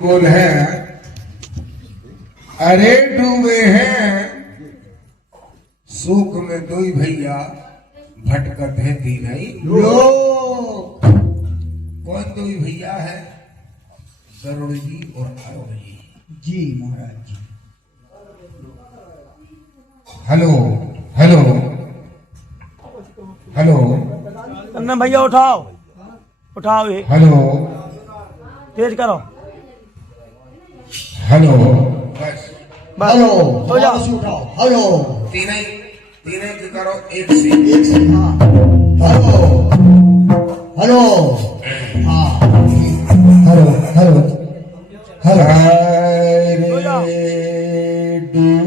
बोल है अरे डूबे हैं सुख में दो ही भैया भटकत है तीनई लोग। कौन दो ही भैया है? गरुड़ जी और अरुण जी। जी महाराज जी। हेलो हेलो हेलो अन्ना भैया उठाओ उठाओ ये हेलो तेज करो हेलो बस हेलो हो जाओ। आवाज उठाओ। हेलो तीनई तीनई की करो एक एक से हाँ। हेलो हेलो हाँ। हेलो हेलो हेलो अरे डूबे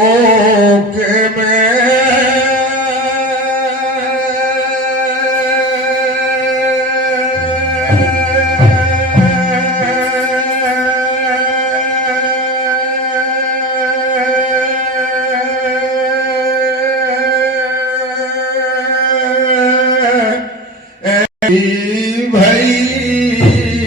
शोक में भैया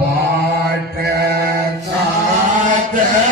बाट काट है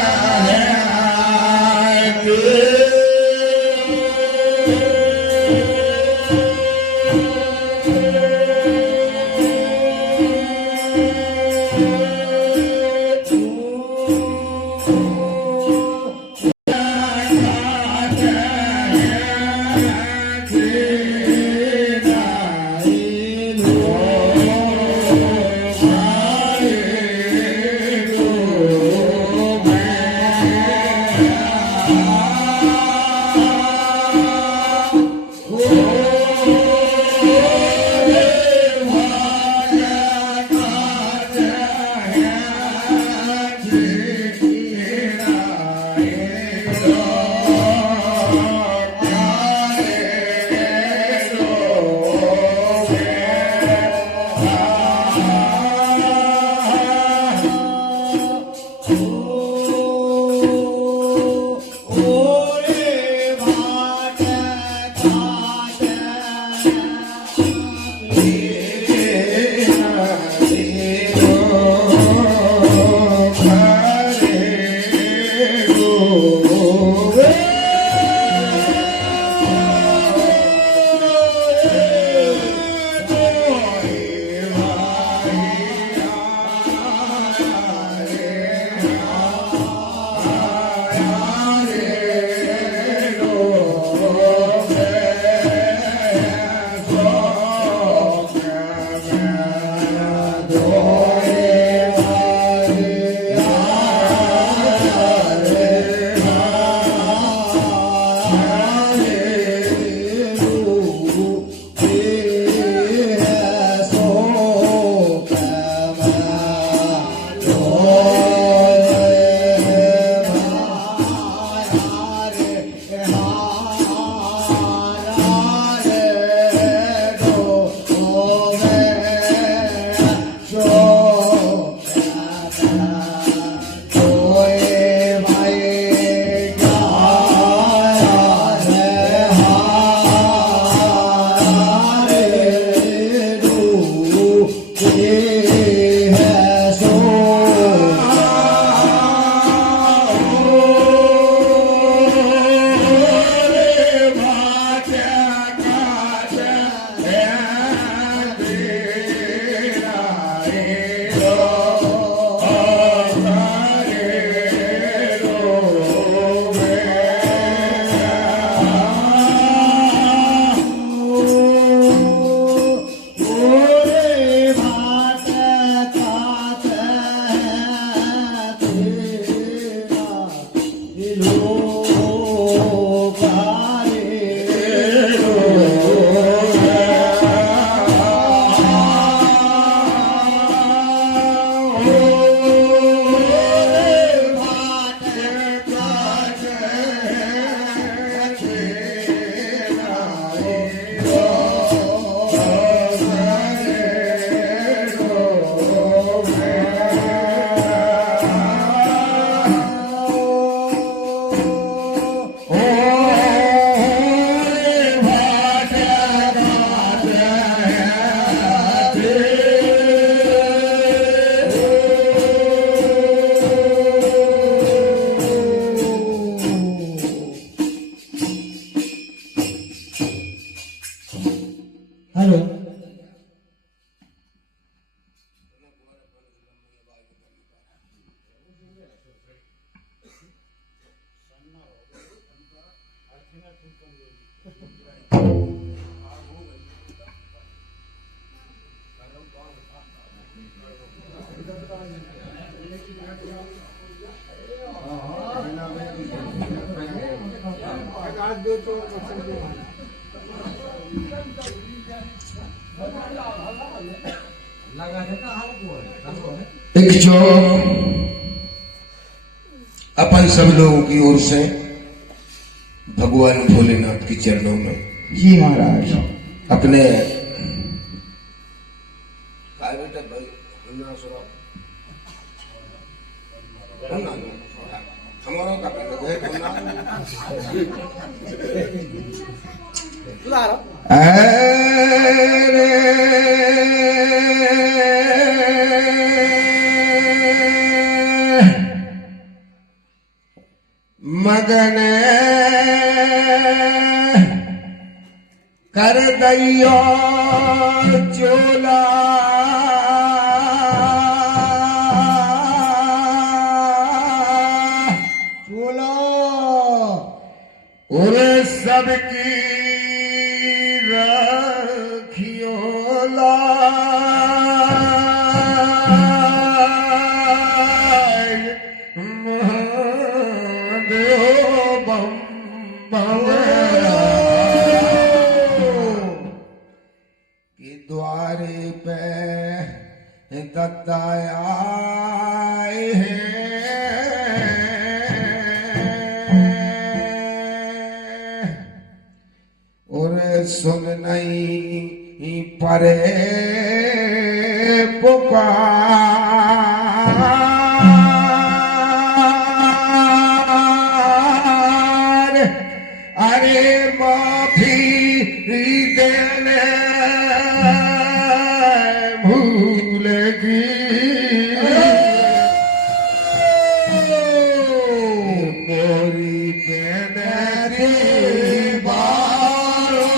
हेलो एक जो अपन सब लोगों की ओर से भगवान भोलेनाथ के चरणों में जी महाराज अपने हमारा का मगन कर दैयो चोला चोला और सबकी रखियोला के द्वारे पे दत्ताए हैं और सुन नहीं परे पुकार अरे माफी देने भूल मोरी बेनती बारो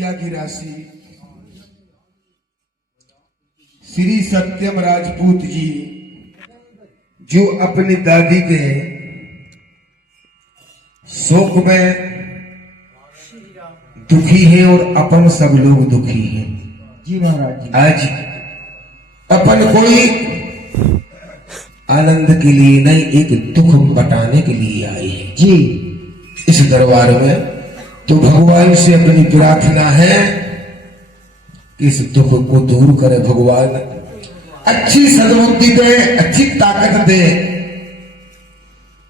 भैया की राशि श्री सत्यम राजपूत जी, जो अपनी दादी के शोक में दुखी हैं और अपन सब लोग दुखी हैं। जी महाराज जी। आज अपन कोई आनंद के लिए नहीं, एक दुख बटाने के लिए आए हैं जी। इस दरबार में। तो भगवान से अपनी प्रार्थना है कि इस दुख को दूर करे भगवान, अच्छी सद्बुद्धि दे, अच्छी ताकत दे,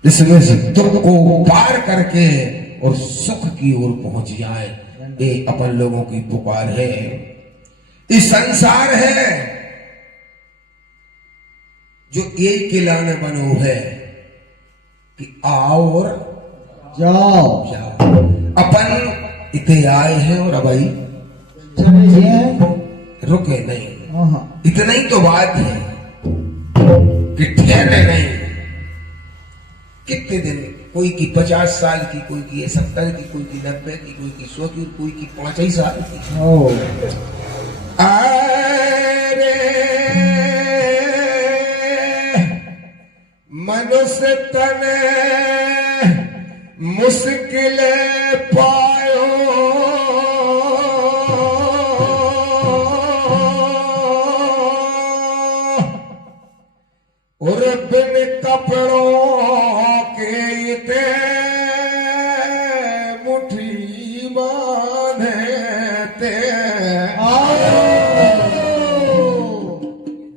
जिसमें से दुख को पार करके और सुख की ओर पहुंच जाए। ये अपन लोगों की पुकार है। इस संसार है जो एक के लाने बनो है कि आओ और जाओ। जाओ। अपन इतने आए हैं और अब आई चले जाए। रुके नहीं। हाँ। इतना ही तो बात है कि ठहरे नहीं। कितने दिन, कोई की 50 साल की, कोई की 70 की, कोई की 90 की, कोई की 100 की, कोई की 5 ही साल की। ओ। अरे मनुष्य तन मुश्किल पायो, और बिन कपड़ों के इते मुट्ठी बांधते।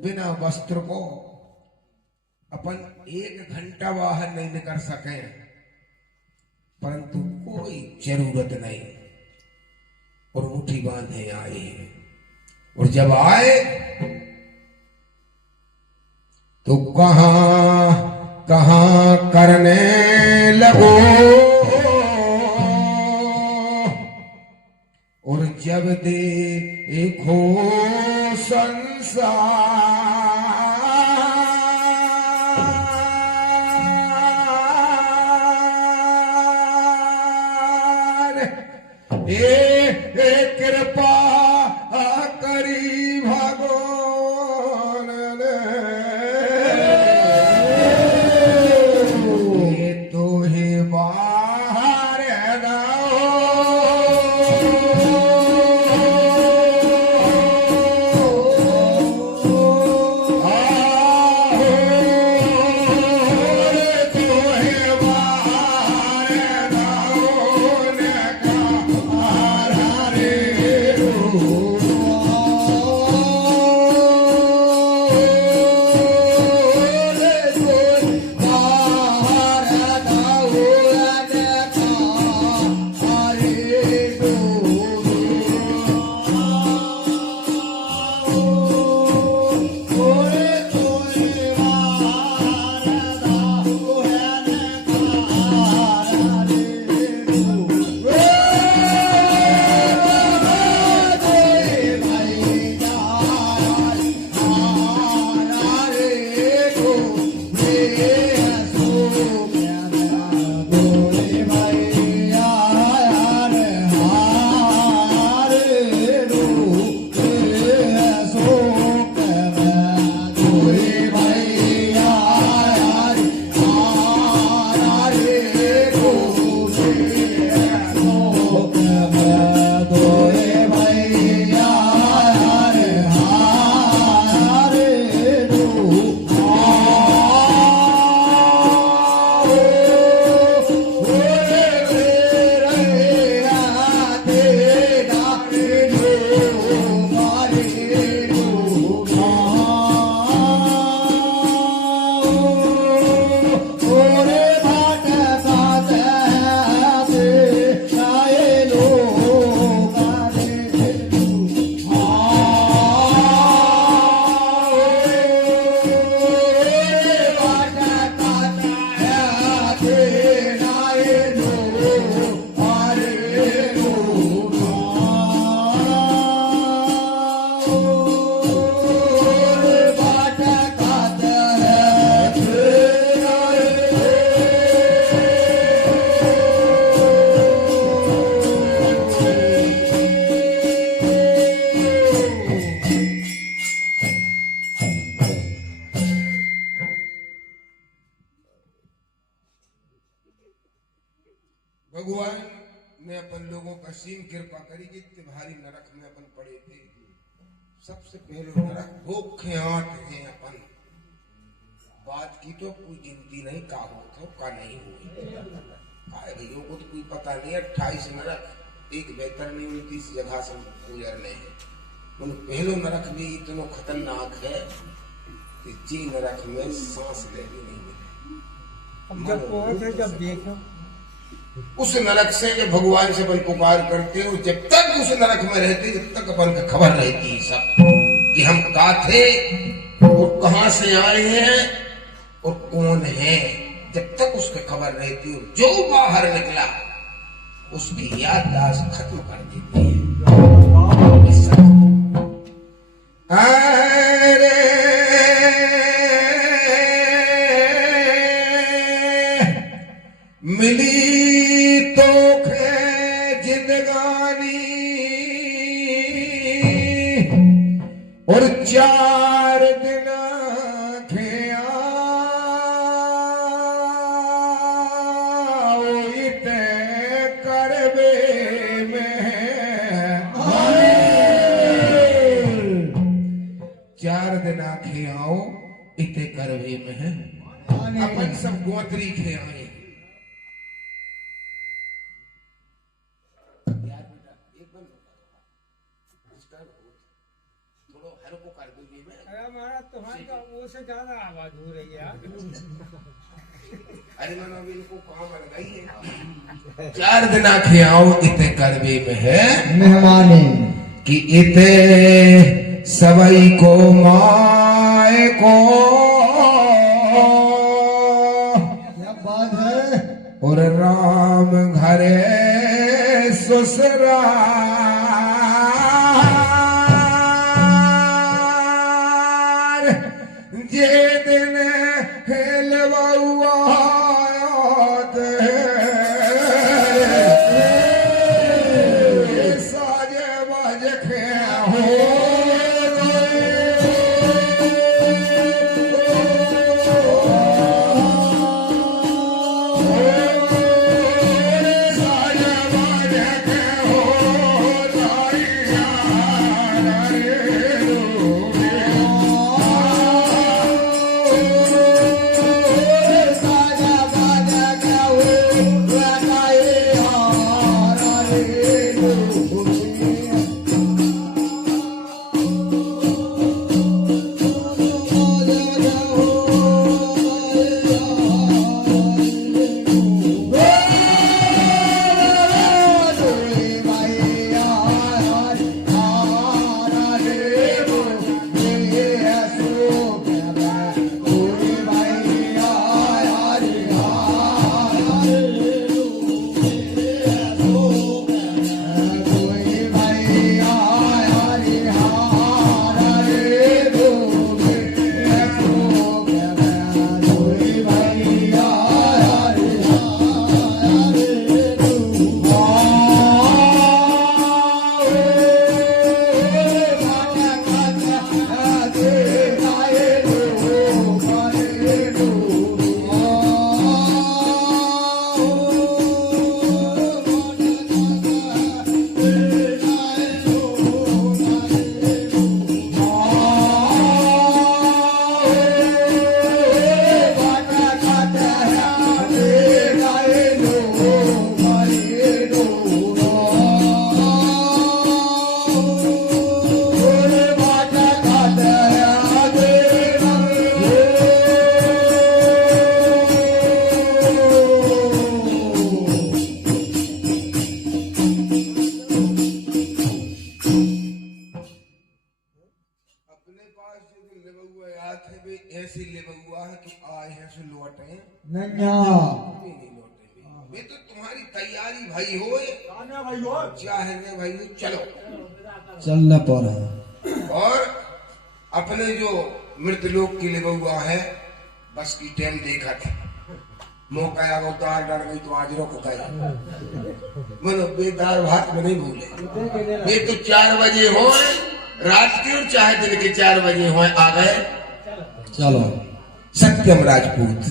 बिना वस्त्र को अपन 1 घंटा बाहर नहीं निकल सके, परंतु कोई जरूरत नहीं और मुट्ठी बांधे आए हैं। और जब आए तो कहां कहां करने लगो, और जब देखो संसार ए कृपा करी भगवान ने, ये तो ही बाहर भगवान ने अपन लोगों का सीम कृपा करी कि इतने भारी नरक में अपन पड़े थे। सबसे पहले नरक भूखे आते हैं अपन। बात की तो कोई गिनती नहीं, का हो तो का नहीं हुई। भाइयों को तो कोई पता नहीं। 28 नरक एक बेहतर नहीं 29 जगह से गुजरने हैं। उन पहलो नरक भी इतना खतरनाक है कि जी नरक में सांस ले भी नहीं मिले। अब जब पहुंचे जब देखो उस नरक से जब भगवान से अपन पुकार करते हो, जब तक उस नरक में रहते जब तक अपन को खबर रहती है सब कि हम का थे और कहां से आए हैं और कौन है। जब तक उसकी खबर रहती है, जो बाहर निकला उसकी याददाश्त खत्म कर देती है। अरे मिली तो जिंदगानी और 4 दिन आखे आओ इते करवे में है। अपन सब गोत्री खे आए। यार बेटा एक बंद थोड़ा हल्को कर दो में। अरे हमारा तुम्हारी का वो से ज्यादा आवाज हो रही है यार। अरे मैंने अभी इनको काम लगाई है। 4 दिन आखे आओ इते करवे में है मेहमानी कि इते सबई को माए को क्या बात है। और राम घरे ससुराल जे दिन हेलवात साजे बाज खे हो। वे तो तुम्हारी तैयारी भाई हो चाहे भाई चलो चलना पड़ रहा। और अपने जो मृत लोग के लिए हुआ है बस की टाइम देखा था। मौका आया उतार डर गई तो आज रोक गया। मनो बेदार भात में नहीं भूले। वे तो 4 बजे हो रात के और चाहे दिन के 4 बजे हो आ गए। चलो सत्यम राजपूत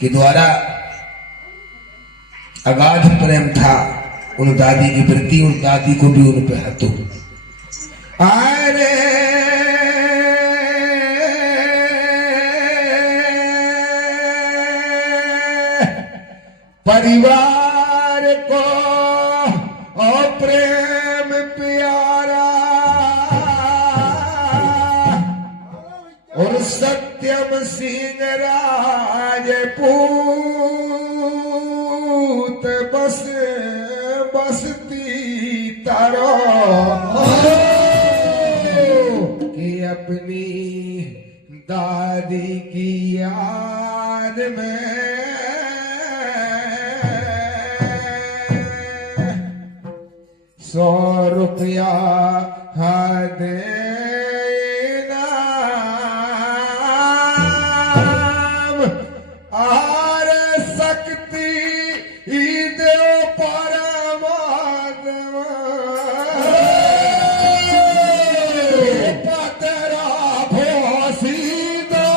के द्वारा अगाध प्रेम था उन दादी के प्रति, उन दादी को भी उन पे हतो। अरे परिवार को और प्रेम प्यारा और सत्यम सिंह राजपूत बस बसती तारो कि अपनी दादी की याद में 100 रुपया देना आर सकती देव परमात्मा पतरा भोसी दो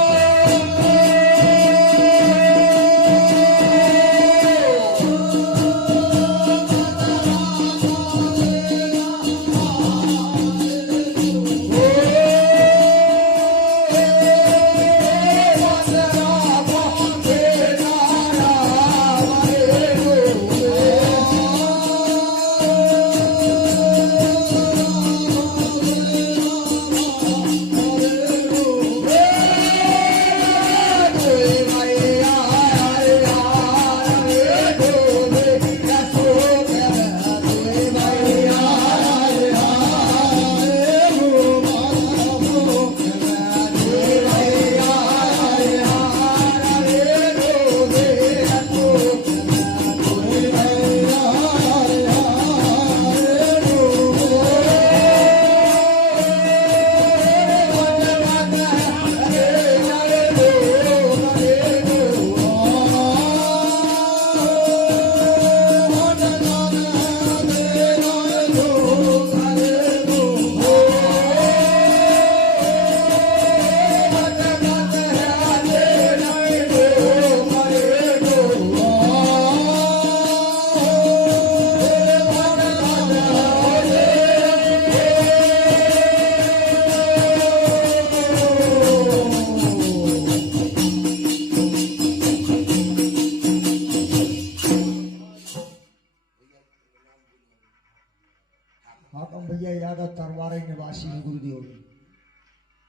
हाकम भैया याद है तरवारे निवासी है गुरुदेव।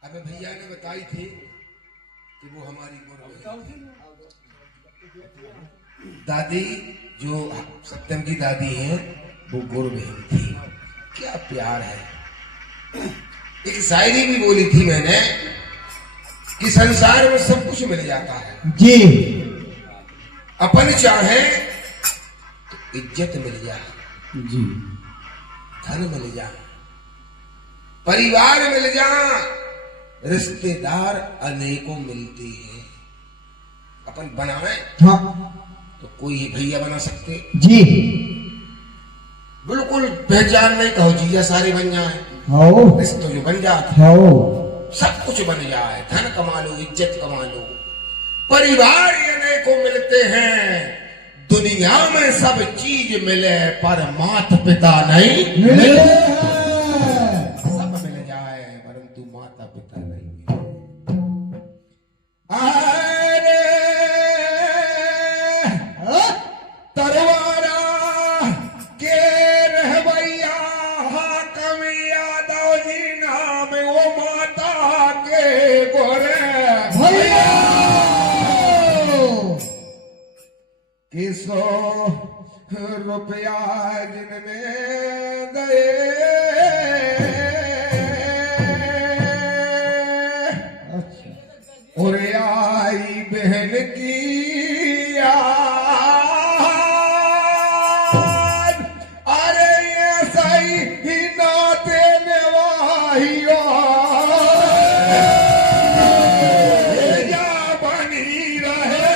अबे भैया ने बताई थी कि वो हमारी दादी जो सत्यम की दादी है वो गुरु बहन थी। क्या प्यार है। एक शायरी भी बोली थी मैंने कि संसार में सब कुछ मिल जाता है जी। अपन चाहे तो इज्जत मिल जाए, जी। धन मिल जा, परिवार मिल जा, रिश्तेदार अनेकों मिलते हैं। अपन बनाए हाँ तो कोई भैया बना सकते जी। बिल्कुल पहचान नहीं कहो जीजा सारे बन जाए, हाँ रिश्ते जो बन जाते हाँ सब कुछ बन जाए, धन कमा लो, इज्जत कमा लो, परिवार अनेकों मिलते हैं। दुनिया में सब चीज मिले पर माता पिता नहीं मिले। सब मिल जाए परंतु माता पिता नहीं मिले। अरे तरवारा के रहबैया हाकम यादव जी नाम वो माता के गोरे भैया कि 100 रुपया जिनमें गए अच्छा और आई बहन की याद। अरे ये सही ही नाते नवाहियो जा बनी रहे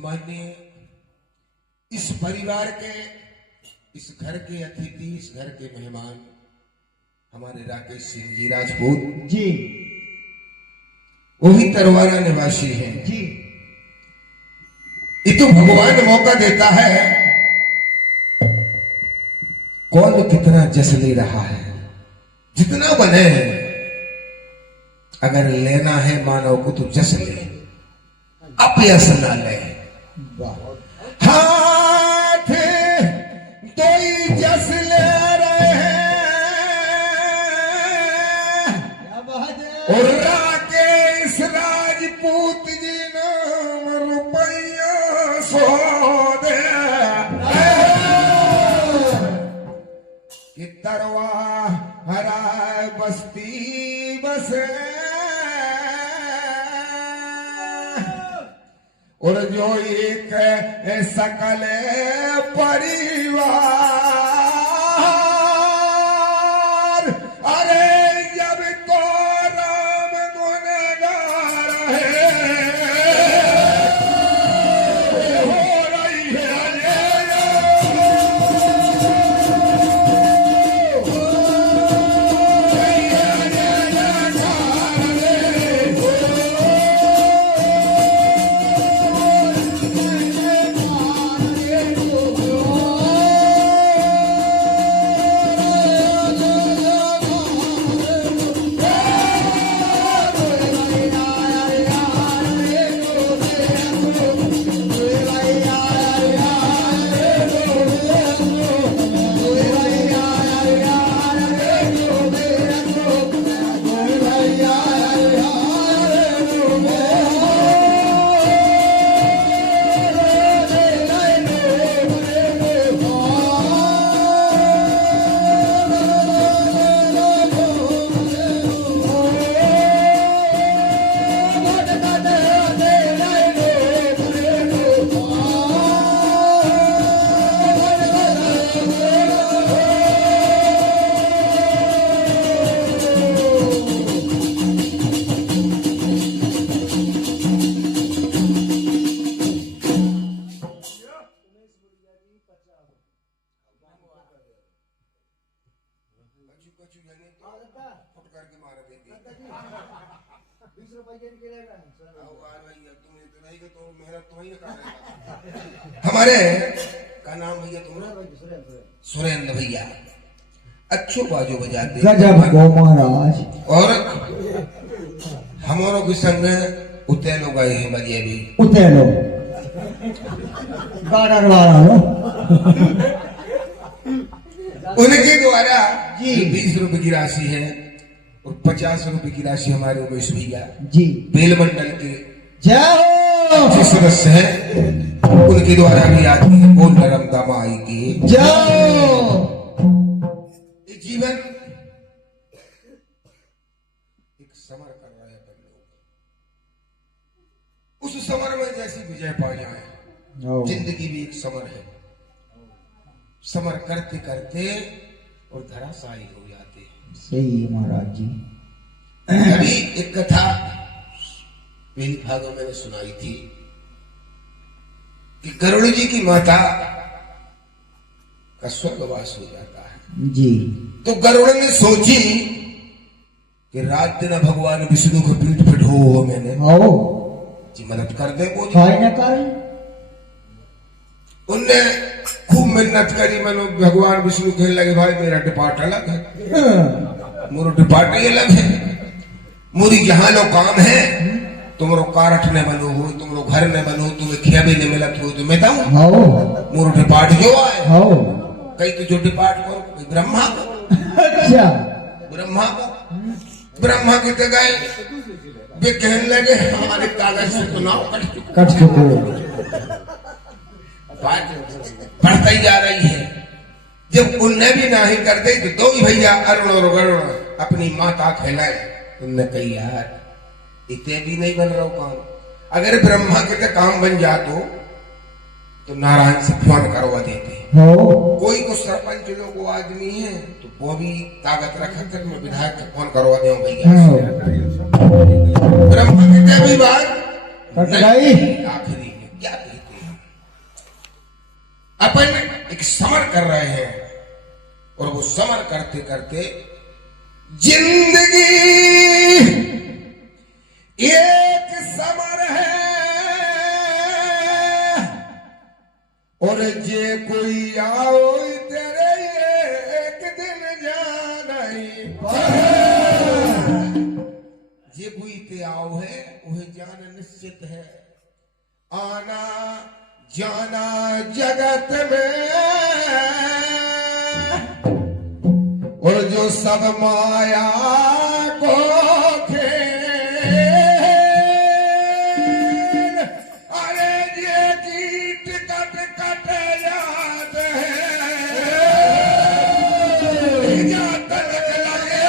सम्माननीय इस परिवार के, इस घर के अतिथि, इस घर के मेहमान हमारे राकेश सिंह जी राजपूत जी वो भी तरवारा निवासी हैं जी। ये तो भगवान मौका देता है, कौन कितना जस ले रहा है, जितना बने अगर लेना है मानव को तो जस ले, अपयस ना ले। वाह हाथ दो ही जस ले रहे हैं क्या बात है। और राकेश राजपूत जी नाम रुपया सो दे कि तरवा हरा बस्ती बसे और जो एक सकल परिवार, अरे जब तो राम गुनगार हो रही है फुटकार के मारे देंगे। हमारे का नाम भैया तुम्हारा सुरेंद्र भैया अच्छो बाजू बजाते गजब गो महाराज। और हमारों के संग उतेलो गए हैं बजे भी उतेलो गार्डन वाला लो उनके द्वारा जी 20 रुपए की राशि है और 50 रुपए की राशि हमारे उमेश भैया जी बेल मंडल के जय हो जो सदस्य हैं उनके द्वारा भी आती है बोल नरम दमाई की जय हो। ये जीवन एक समर कर रहे हैं लोग, उस समर में जैसी विजय पा जाए। जिंदगी भी एक समर है, समर करते करते और धराशायी हो जाते हैं। सही है महाराज जी। अभी एक कथा पहली भाग में मैंने सुनाई थी कि गरुड़ जी की माता का स्वर्गवास हो जाता है। जी तो गरुड़ ने सोची कि रात दिन भगवान विष्णु को पीठ पे ढो मैंने आओ जी मदद कर दे वो खाए न कर उनने खूब मेहनत करी। मैंने भगवान विष्णु कहने लगे भाई मेरा डिपार्ट अलग है, मोरो डिपार्ट ही अलग है, मोरी जहां लो काम है तुमरो कारठ ने बनो हो, तुमरो घर ने बनो, तुम्हें खेबे ने मिलत हो तो मैं दाऊं आओ मोरो डिपार्ट जो आए आओ। कई तो जो डिपार्ट को ब्रह्मा को अच्छा ब्रह्मा को ब्रह्मा की तो गए वे कहने लगे हमारे कागज से चुनाव कट चुको बात बढ़ता ही जा रही है। जब उनने भी नाही कर दे तो दो ही भैया अरुण और गरुण अपनी माता कहलाए। उनने कही यार इतने भी नहीं बन रहा काम, अगर ब्रह्मा के तो काम बन जातो तो नारायण से फोन करवा देते। हो कोई को सरपंच लोग वो आदमी है तो वो भी ताकत रखा कर मैं विधायक के फोन करवा दे भैया। ब्रह्मा के भी बात कट गई। आखिरी में क्या कहते अपन एक समर कर रहे हैं और वो समर करते करते जिंदगी एक समर है और जे कोई आओ तेरे एक दिन जाना ही जे कोई ते आओ है वह जाना निश्चित है। आना जाना जगत में और जो सब माया को खेल, अरे ये कीट कट कट याद है या तलक लगे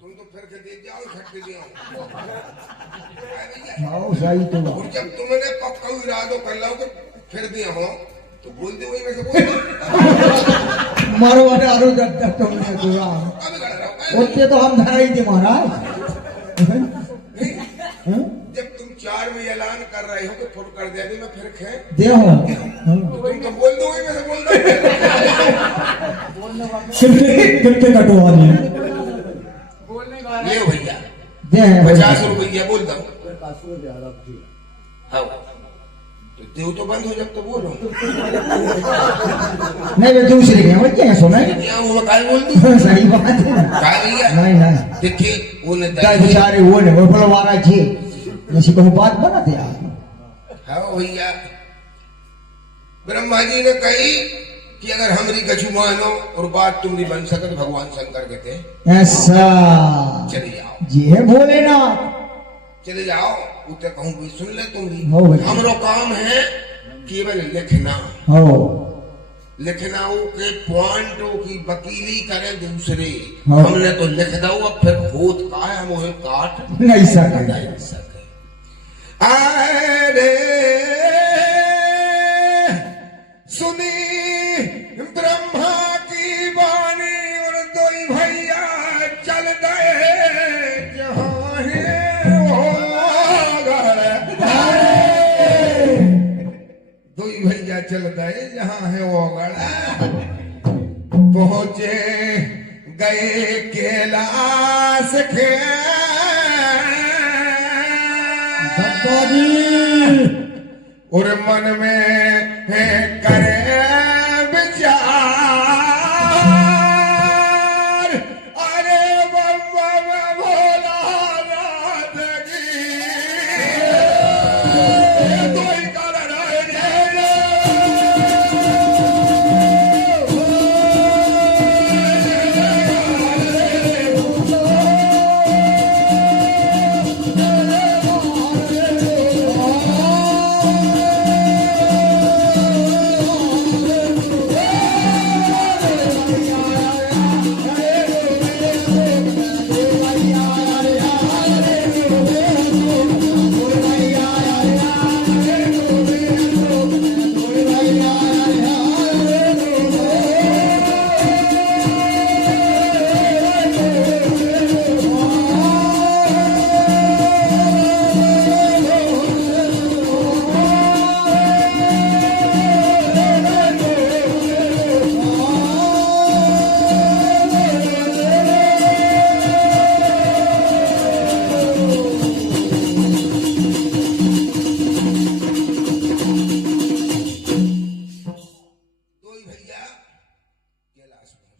तुम तो फिर के दे जाओ इकट्ठे दे आओ सही तो और जब तुमने पक्का इरादो कर लो कि फिर दिया हो तो बोल दे वही में से बोल दो मारो वाले आरो जब तक तुमने दुआ अब कर रहा हूं उससे तो हम धरा ही थे महाराज। जब तुम 4 में ऐलान कर रहे हो कि फुट कर दे मैं फिर खे दे हो तुम तो बोल दो वही में से बोल दो कितने कटवा दिए ले भैया दे 50 रुपया बोल दो हाँ तो देव तो बंद हो जब तो बोलो नहीं वे दूसरे के बच्चे हैं सुना वो काय बोल दूं सही बात है काय भैया नहीं नहीं देखिए वो ने काय बेचारे वो ने वो बोलवाना जी जैसे कोई बात बनाते आप। हाँ भैया ब्रह्मा जी ने कही कि अगर हमरी कछु मानो और बात तुम नहीं बन सकत भगवान शंकर के थे ऐसा चले जाओ जी है भोलेनाथ चले जाओ उते कहूँ भी सुन ले तुम हो भी भैया। हमरो काम है केवल लिखना हो लिखनाओं के पॉइंटों की वकीली करे दूसरे हाँ। हमने तो लिख दो अब फिर होत का है हम उन्हें काट नहीं सके नहीं सके अरे सुनी ब्रह्मा की वाणी और दो भैया चल गए जहाँ है वो घर दो भैया चल गए जहाँ है वो घर पहुंचे गए कैलाश के और मन में है करे विचार अरे बम्बा में भोला नाथ की तो ही कारण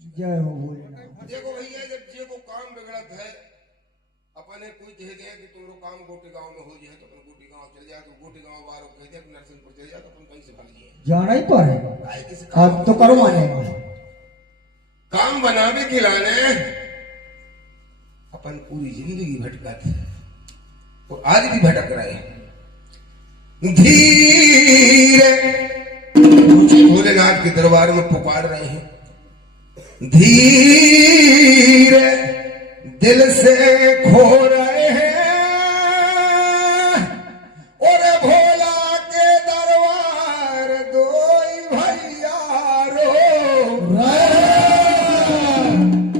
जय हो भोलेनाथ। देखो भैया जब जे को काम बिगड़त है अपने कोई कह दे कि तुम लोग काम गोटी गांव में हो जाए तो अपन गोटी गांव चल जाए, तो गोटी गांव वालों कह दे नरसिंहपुर चल जाए तो अपन कहीं से भाग जाए। जाना ही तो है, आए किसी अब तो करो माने। काम बनावे खिलाने अपन पूरी जिंदगी भटकत है और आज भी भटक रहे हैं। धीरे भोलेनाथ के दरबार में पुकार रहे हैं, धीरे दिल से खो रहे हैं और भोला के दरबार दो भैया रो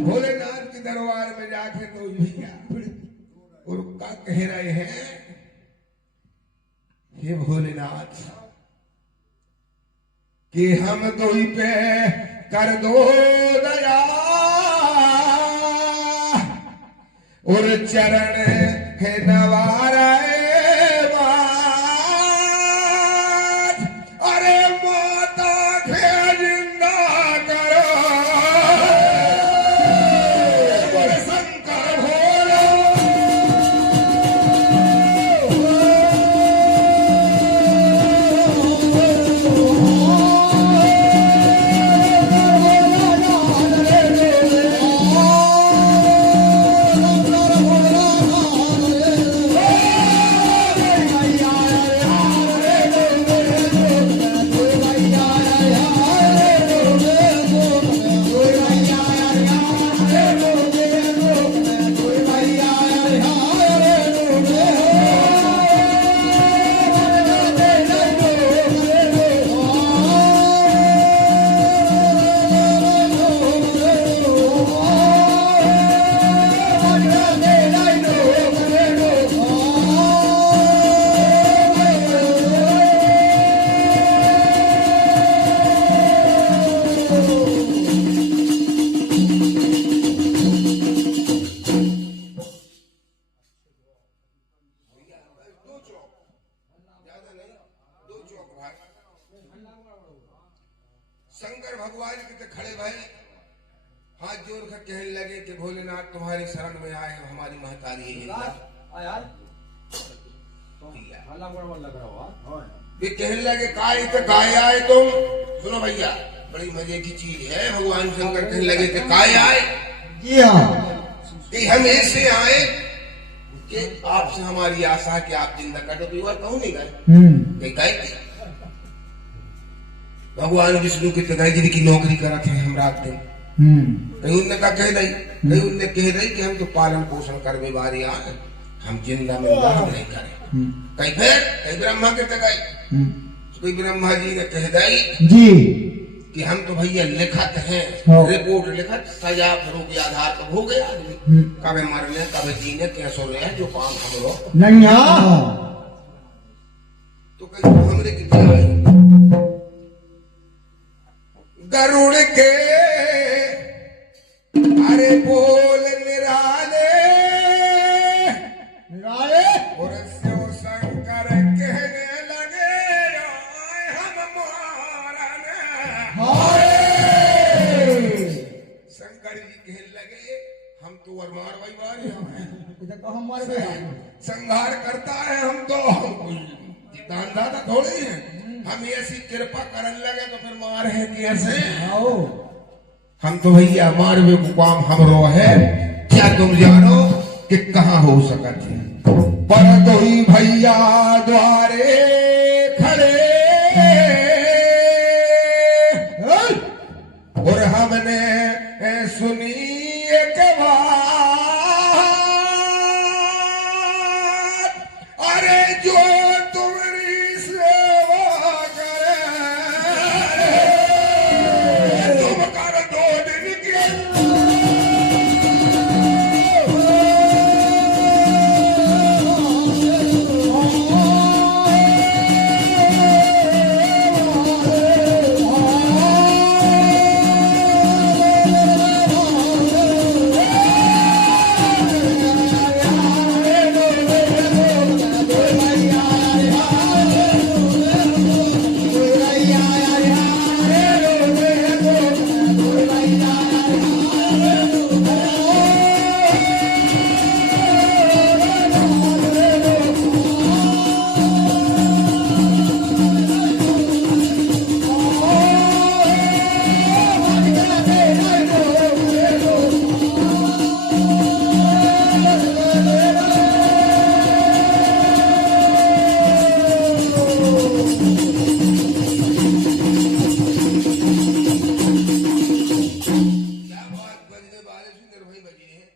भोलेनाथ के दरबार में जाके दो भैया और क्या कह रहे हैं, हे भोलेनाथ कि हम तो ही पे कर दो दया और चरण है नवारे मात, अरे माता के जिंदा करो और शंकर भोला शंकर भगवान के तो खड़े भाई हाथ जोड़ कर कहने लगे कि भोलेनाथ तुम्हारी शरण में आए हमारी महतारी है वे कहने लगे काय तो काय आए तुम। सुनो भैया बड़ी मजे की चीज है, भगवान शंकर कहने लगे कि काय आए जी हाँ, कि हम ऐसे आए कि आपसे हमारी आशा है कि आप जिंदा कर दो। और कहूँ नहीं गए गए भगवान विष्णु के तगाई की नौकरी करा थे हम रात दिन, कहीं उनने का कह दई, कहीं उनने कह दई कि हम तो पालन पोषण कर बारी आए, हम जिंदा मिंदा हम नहीं करें। कहीं फिर कहीं ब्रह्मा के तगाई, कोई ब्रह्मा जी ने कह दई जी कि हम तो भैया लिखत हैं, रिपोर्ट लिखत सजा फरों के आधार पर हो गया आदमी, कभी मरने कभी जीने कैसो रहे जो काम हम लोग नहीं हाँ तो कहीं हमरे की आई गरुड़ के अरे बोल निराले निराले और शिव शंकर कहने लगे आए हम मारने। शंकर जी कहने लगे हम तो वरमार भाई बार हमारे संहार करता है, हम तो दानदाता थोड़े हैं, हम ऐसी कृपा करने लगे तो फिर मार है कैसे। हम तो भैया मारवे को काम हमरो है, क्या तुम जानो कि कहाँ हो सकत है। पर दो ही भैया द्वारे खड़े और हमने सुनी एक बात, अरे जो तुम्हारी सेवा करे तुम कर दो दिन की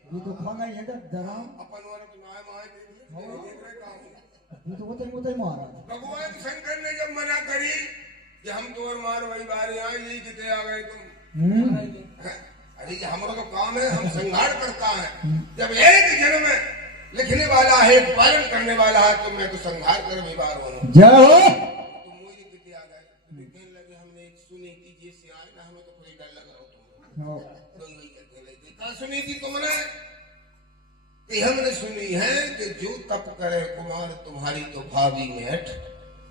ये तो खाना ही है दराम अपन वाला तो नाय माय देख रहे काम ये तो होते मारा भगवान शंकर ने जब मना करी कि हम तो और मार वही बारे आए यही कितने आ गए तुम अरे ये हमारा तो काम है हम संहार करता है जब एक जन्म में लिखने वाला है पालन करने वाला है तो मैं तो संहार कर व्यवहार हो जय हो तुम मुझे कितने आ गए कहने लगे हमने एक सुनी थी जैसे आए ना हमें तो कोई डर लग रहा हो तुम कहा सुनी थी तुमने कि हमने सुनी है कि जो तप करे कुमार तुम्हारी तो भाभी मेट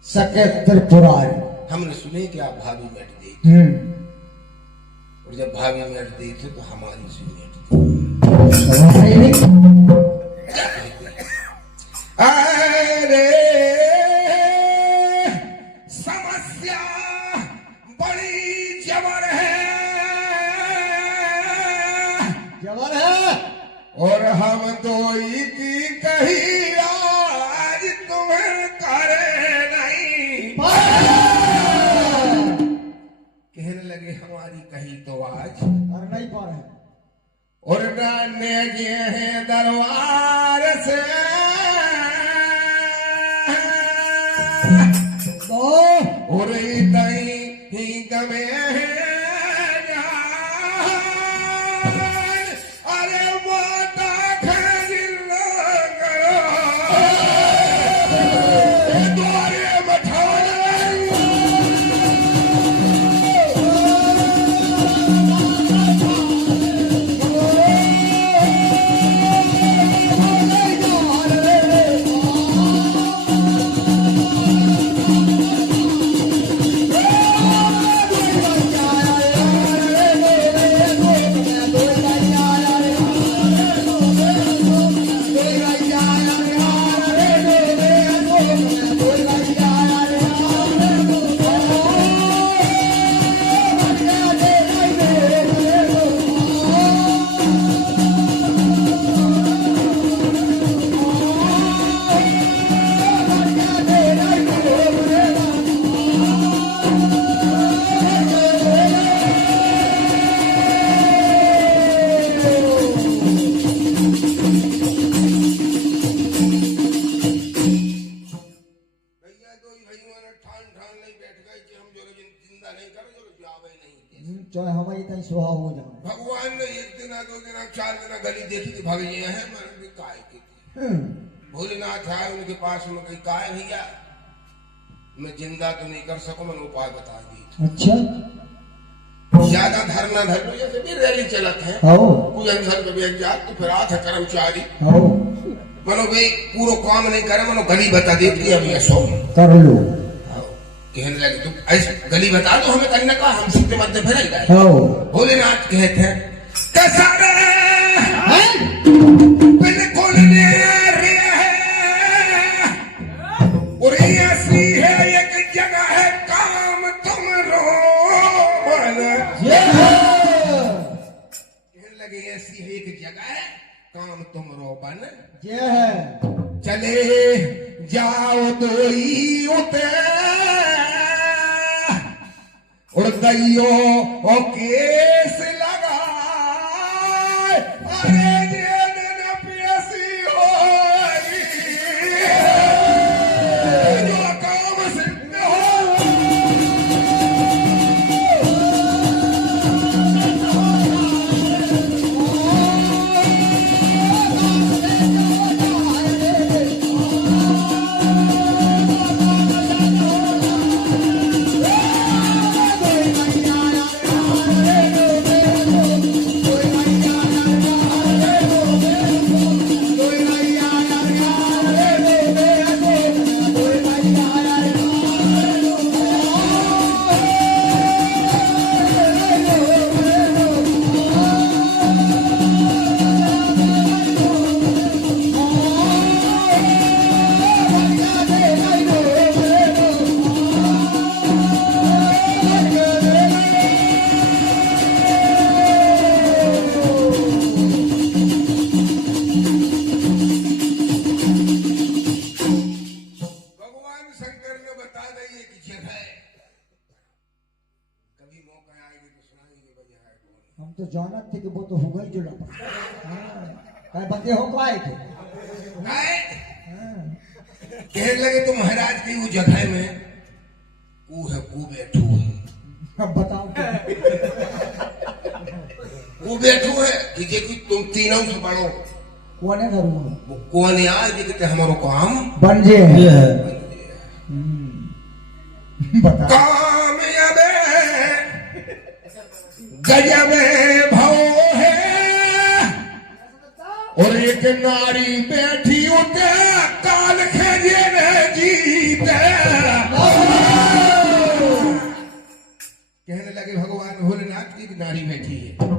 सके त्रिपुरारी हमने सुने कि आप भाभी मेट दी और जब भाभी मेट दी थी तो हमारी सुनेट अरे समस्या बड़ी जबर है और हम दो की कही आज तुम्हें करे नहीं कहने लगे हमारी कही तो आज कर नहीं पा रहे और डालने गए हैं दरबार से तो और इतनी ही गमे हैं अरे माता खजिल द्वारे चाहे हमारी तई सुहा हो जाए भगवान ने एक दिन दो दिन चार दिन गली देखी कि भाग ये है मैंने काय की भोलेनाथ आए उनके पास में कही काय भैया मैं जिंदा तो नहीं कर सकूं मैंने उपाय बता दी अच्छा ज्यादा धरना धर्म जैसे भी रैली चलत है आओ कोई अंसर पे बैठ जात तो फिर आठ कर्मचारी आओ मनो भाई पूरा काम नहीं करे मनो गली बता देती अब ये सो कर लो कहने लगे तुम ऐसे गली बता दो हमें करने का हम सीधे मध्य फिर गए आओ भोलेनाथ कहते हैं कसारे बिल्कुल न्यारे है और ऐसी है एक जगह है काम तुम रो कहने लगे ऐसी है एक जगह है काम तुम रो बन ये है चले जाओ तो उते और दैयो ओ केस लगा अरे ये दिन प्यासी हो जो काम सिद्ध हो थे कि वो तो होगा ही जो लपा काय बंदे हो को आए थे आए कहने लगे तो महाराज की वो जगह में वो है वो बैठू है अब बताओ वो बैठू है कि जे कोई तुम तीनों से बड़ो कौन है करूंगा वो कौन आज देखते हमारो काम बन जे बता कामयाब गजब भव है और एक नारी बैठी उते काल खेजे न जीते कहने लगे भगवान भोलेनाथ की एक नारी बैठी है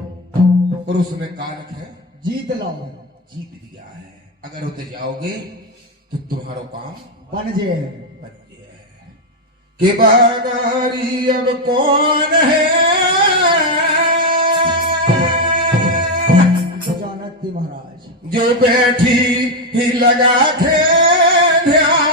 और उसमें कालक है जीत लाओ जीत दिया है अगर होते जाओगे तो तुम्हारा काम बन जे बन गया है कि बागारी अब कौन है जानत थी महाराज जो बैठी ही लगा के ध्यान